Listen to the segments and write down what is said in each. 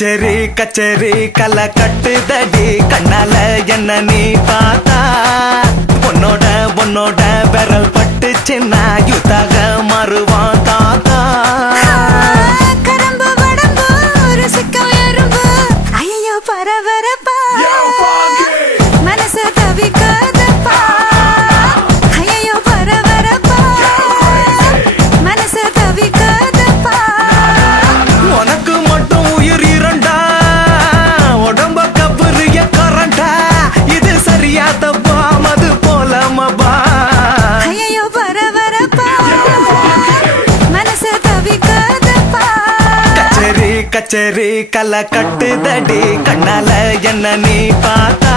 கச்சேரி கச்சேரி கலை கட்டுதடி கண்ணால என்ன நீ பார்த்தா உன்னோட உன்னோட விரல் பட்டுச்சுன்னா யுத்தாக மாறுவான் தாத்தா கரம்பு வடம்பு ருசிக்கும் எறும்பு ஐயோ பரபரப்பா மனசு தவிக்காதப்பா ஐயோ பரபரப்பா மனசு தவிக்காதப்பா உனக்கு மட்டும் உயிர் இரண்டா உடம்ப கபுரிய கரண்டா இது சரியா தப்பா மது போலமபா ஐயோ பரபரப்பா மனசு தவிக்காதப்பா கச்சேரி கச்சேரி கலை கட்டுதடி கண்ணால என்ன நீ பார்த்தா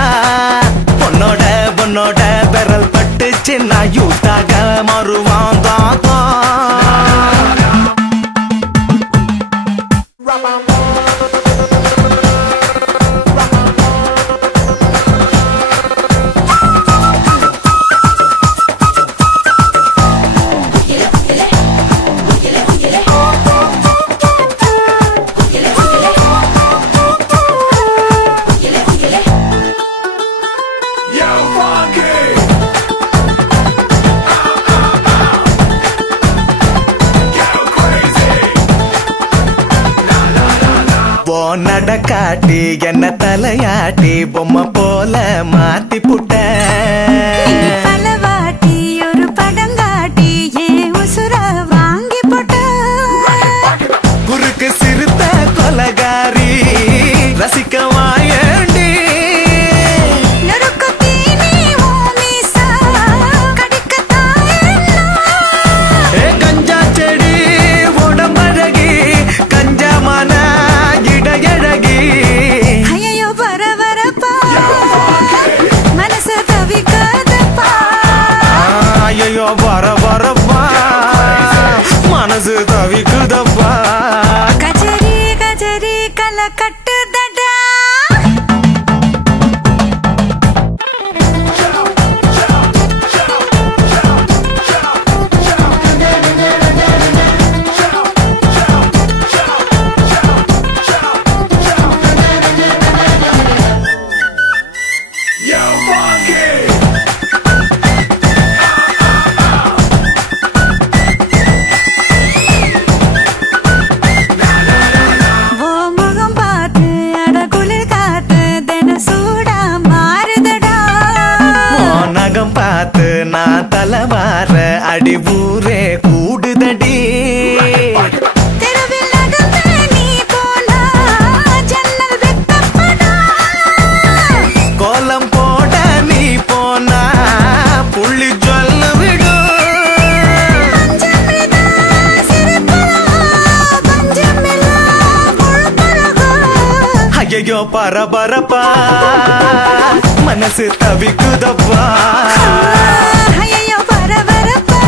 உன்னோட உன்னோட விரல் பட்டுச்சுன்னா யூத்தாக மாறுவான் தாத்தா நடக்காட்டி என்ன தலையாட்டி பொம்மை போல மாத்தி புட்ட பலவாட்டி ஒரு படங்காட்டி ஏன் உசுர வாங்கி போட்ட குறுக்கு சிறுத்த கொலகாரி ரசிக்க வாயண்டி கஞ்சா செடி உடம்பழகி கஞ்சமான இடையழகி ஐயோ பரபரப்பா மனசு தவிக்காதப்பா ஐயோ பரபரப்பா மனசு தவிக்குதப்பா கச்சேரி கச்சேரி கலை கட்டுதடா பார்த்து நான் தலைவார அடி ஊரே கூடுதடி தெருவில் நடந்து நீ போனா ஜன்னல் வெட்டப்படா கோலம் போட நீ போனா புள்ளி சொல்ல விடும் பஞ்சமிதா சிரிப்பழகா பஞ்சமில்லா பொழுப்பழகா ஐயோ பரபரப்பா மனசு தவிக்குதப்பா ஐயோ பரபரப்பா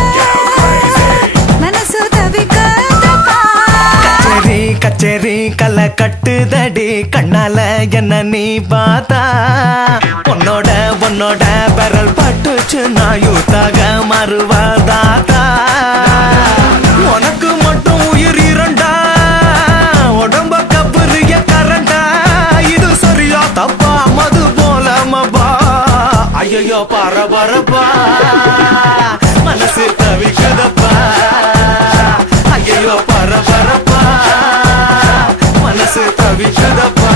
மனசு தவிக்காதப்பா கச்சேரி கச்சேரி கலை கட்டுதடி கண்ணால என்ன நீ பார்த்தா உன்னோட உன்னோட விரல் பட்டுச்சுன்னா யூத்தாக மாறுவா தாத்தா உனக்கு மட்டும் உயிர் இரண்டா உடம்ப கபுரிய கரண்டா இது சரியா தப்பா மது போலமபா ஐயோ பரபரப்பா மனசு தவிக்குதப்பா ஐயோ பரபரப்பா மனசு தவிக்குதப்பா